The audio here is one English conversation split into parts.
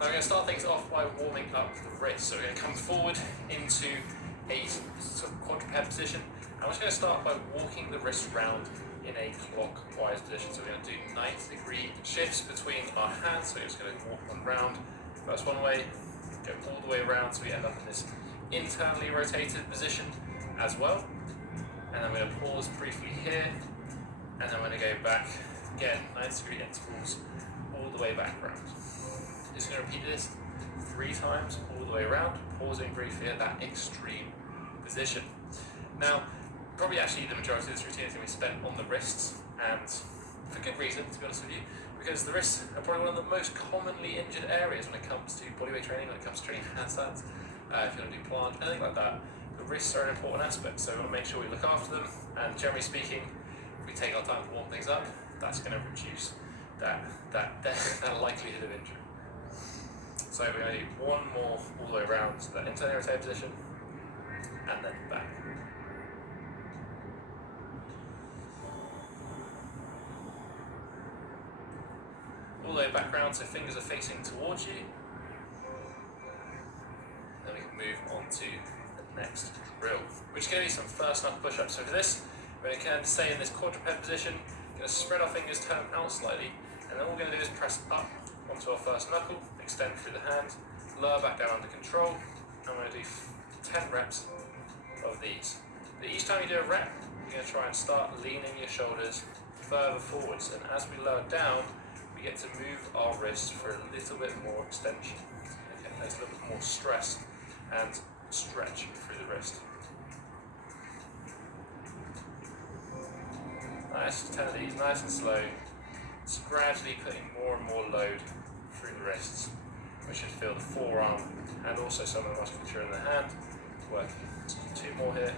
Now we're going to start things off by warming up the wrist. So we're going to come forward into a sort of quadruped position, and we're just going to start by walking the wrist round in a clockwise position. So we're going to do 90-degree shifts between our hands. So we're just going to walk one round, first one way, go all the way around, so we end up in this internally rotated position as well. And then we're going to pause briefly here, and then we're going to go back again, 90-degree intervals all the way back around. Just going to repeat this 3 times all the way around, pausing briefly at that extreme position. Now, probably actually the majority of this routine is going to be spent on the wrists, and for good reason, to be honest with you, because the wrists are probably one of the most commonly injured areas when it comes to bodyweight training, when it comes to training handstands, if you want to do planche, anything like that. The wrists are an important aspect, so we want to make sure we look after them, and generally speaking, if we take our time to warm things up, that's going to reduce that likelihood of injury. So we're going to do one more all the way around to that internally rotated position, and then back. All the way back round, so fingers are facing towards you. Then we can move on to the next drill, which is going to be some first knuckle push-ups. So for this, we're going to stay in this quadruped position, going to spread our fingers, turn them out slightly, and then all we're going to do is press up onto our first knuckle, extend through the hand, lower back down under control, and we're going to do 10 reps of these. But each time you do a rep, you're going to try and start leaning your shoulders further forwards, and as we lower down, we get to move our wrists for a little bit more extension. Okay, there's a little bit more stress and stretch through the wrist. Nice, 10 of these, nice and slow. It's gradually putting more and more load through the wrists. We should feel the forearm and also some of the musculature in the hand working. So 2 more here.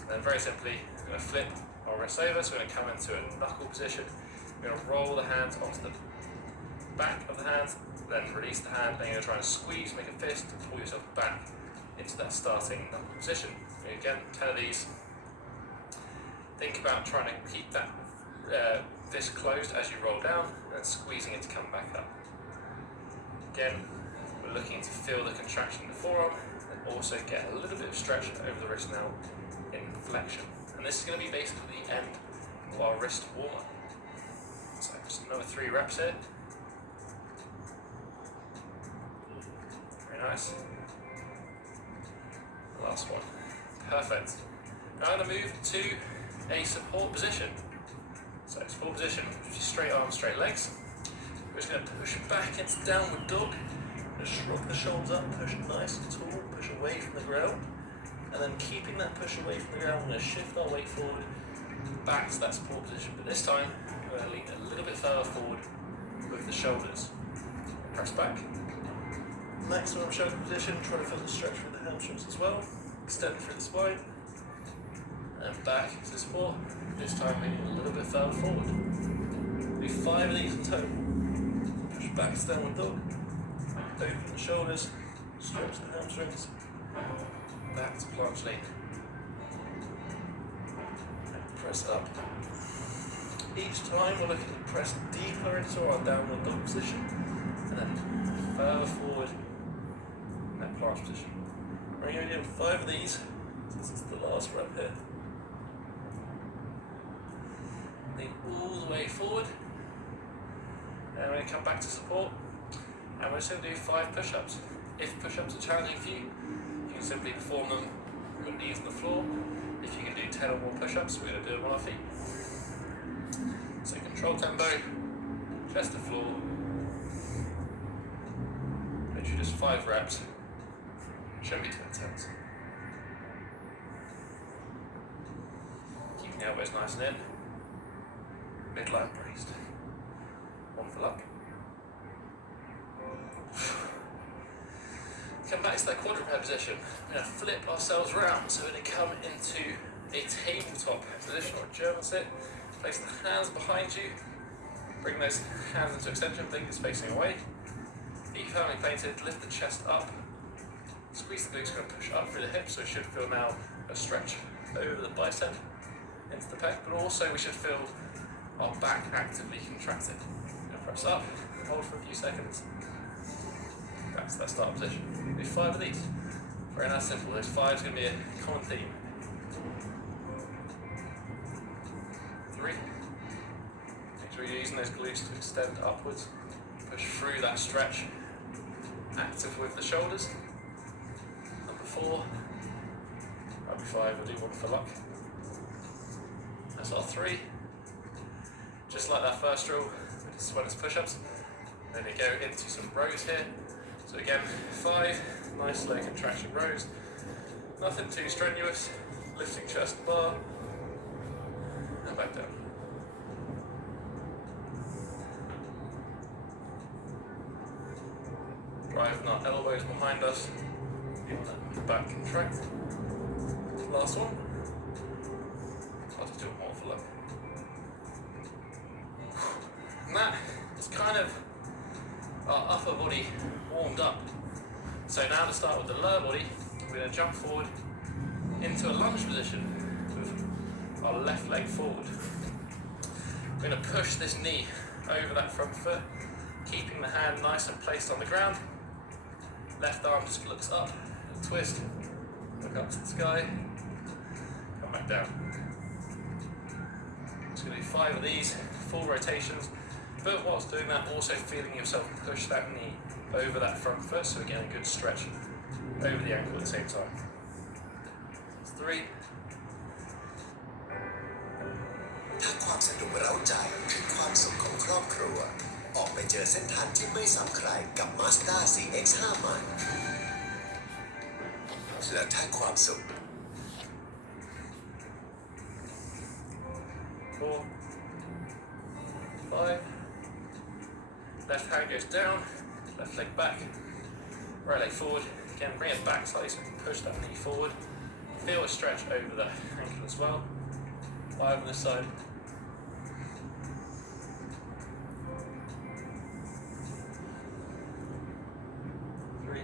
And then very simply, we're going to flip our wrists over, so we're going to come into a knuckle position. We're going to roll the hands onto the back of the hand, then release the hand, then you're going to try and squeeze, make a fist, and pull yourself back into that starting knuckle position. And again, 10 of these. Think about trying to keep that fist closed as you roll down and squeezing it to come back up. Again, we're looking to feel the contraction in the forearm and also get a little bit of stretch over the wrist now in flexion. And this is going to be basically the end of our wrist warm-up. So just another 3 reps here. Very nice. Last one. Perfect. Now I'm going to move to a support position. So support position, straight arms, straight legs. We're just going to push back into downward dog. Just shrug the shoulders up, push nice and tall, push away from the ground. And then keeping that push away from the ground, we're going to shift our weight forward back to that support position. But this time, we're going to lean a little bit further forward with the shoulders. Press back. Maximum shoulder position, trying to feel the stretch through the hamstrings as well. Extend through the spine. And back to support. This time leaning a little bit further forward. Do 5 of these in total. Push back to downward dog. Open the shoulders. Stretch the hamstrings. Back to planche lean. And press up. Each time we're looking to press deeper into our downward dog position. And then further forward in that planche position. We're going to do 5 of these. This is the last rep here. Lean all the way forward, and we're going to come back to support, and we're just going to do 5 push-ups. If push-ups are challenging for you, you can simply perform them with your knees on the floor. If you can do 10 or more push-ups, we're going to do them on our feet. So control tempo, chest to floor, literally just 5 reps, shouldn't be too intense. Keeping the elbows nice and in. Midline braced. 1 for luck. Come back to that quadruped position. We're going to flip ourselves round, so we're going to come into a tabletop position or a German sit. Place the hands behind you. Bring those hands into extension, fingers facing away. Feet firmly planted, lift the chest up. Squeeze the glutes, going to push up through the hips, so we should feel now a stretch over the bicep into the pec, but also we should feel our back actively contracted. We're going to press up, hold for a few seconds. Back to that start position. Do 5 of these. Very nice, simple. Those 5 is going to be a common theme. 3. Make sure you're using those glutes to extend upwards. Push through that stretch. Active with the shoulders. Number 4. That'll be 5. We'll do 1 for luck. That's our 3. Just like that first drill, when it's push-ups. Then we go into some rows here. So again, 5 nice slow contraction rows. Nothing too strenuous. Lifting chest bar. And back down. Driving our elbows behind us. Feel that back contract. Last one. I'll just do it more for luck. And that is kind of our upper body warmed up. So now to start with the lower body, we're going to jump forward into a lunge position with our left leg forward. We're going to push this knee over that front foot, keeping the hand nice and placed on the ground. Left arm just looks up, twist, look up to the sky, come back down. Just going to do 5 of these, full rotations. But whilst doing that, also feeling yourself push that knee over that front foot, so again a good stretch over the ankle at the same time. 3. ถ้าความสนุกเร้าใจคือความสุขของครอบครัวออกไปเจอเส้นทางที่ไม่ซ้ำใครกับ Mazda CX-5 ใหม่และถ้าความสุข 4, 5. Left hand goes down, left leg back, right leg forward. Again, bring it back slightly so we can push that knee forward. Feel a stretch over the ankle as well. 5 on this side. 3.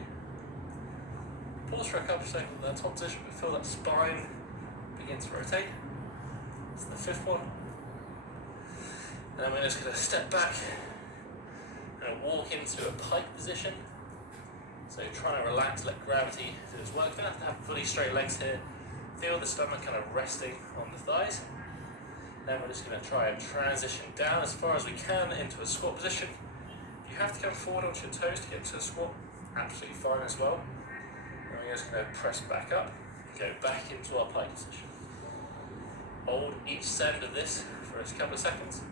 Pause for a couple of seconds in that top position, but feel that spine begin to rotate. It's the 5th one. And then we're just going to step back and walk into a pike position. So trying to relax, let gravity do its work. Don't have to have fully straight legs here. Feel the stomach kind of resting on the thighs. Then we're just going to try and transition down as far as we can into a squat position. If you have to come forward onto your toes to get to a squat, absolutely fine as well. And we're just going to press back up, go back into our pike position. Hold each send of this for a couple of seconds.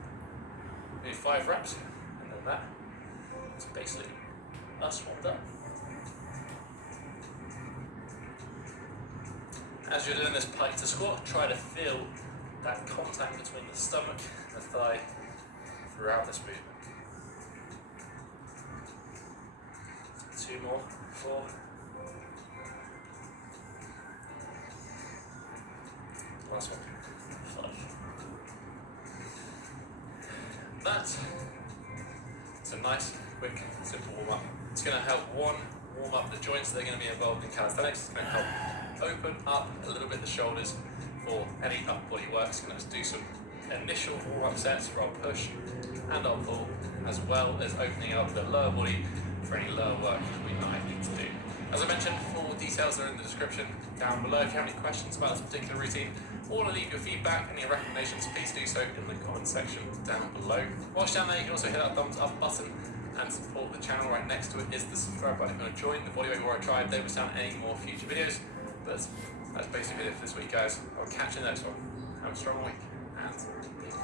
Do 5 reps, and then that is basically us warmed up. As you're doing this pike to squat, try to feel that contact between the stomach and the thigh throughout this movement. 2 more, 4. Last one, 5. That it's a nice, quick, simple warm up. It's going to help warm up the joints that are going to be involved in calisthenics. It's going to help open up a little bit the shoulders for any upper body work. It's going to do some initial warm up sets for our push and our pull, as well as opening up the lower body for any lower work we might need to do. As I mentioned, full details are in the description down below. If you have any questions about this particular routine or want to leave your feedback, any recommendations, please do so in the comment section down below. Whilst down there, you can also hit that thumbs up button and support the channel. Right next to it is the subscribe button. If you want to join the Bodyweight Warrior Tribe, they will sound any more future videos. But that's basically it for this week, guys. I'll catch you in the next one. Have a strong week, and peace.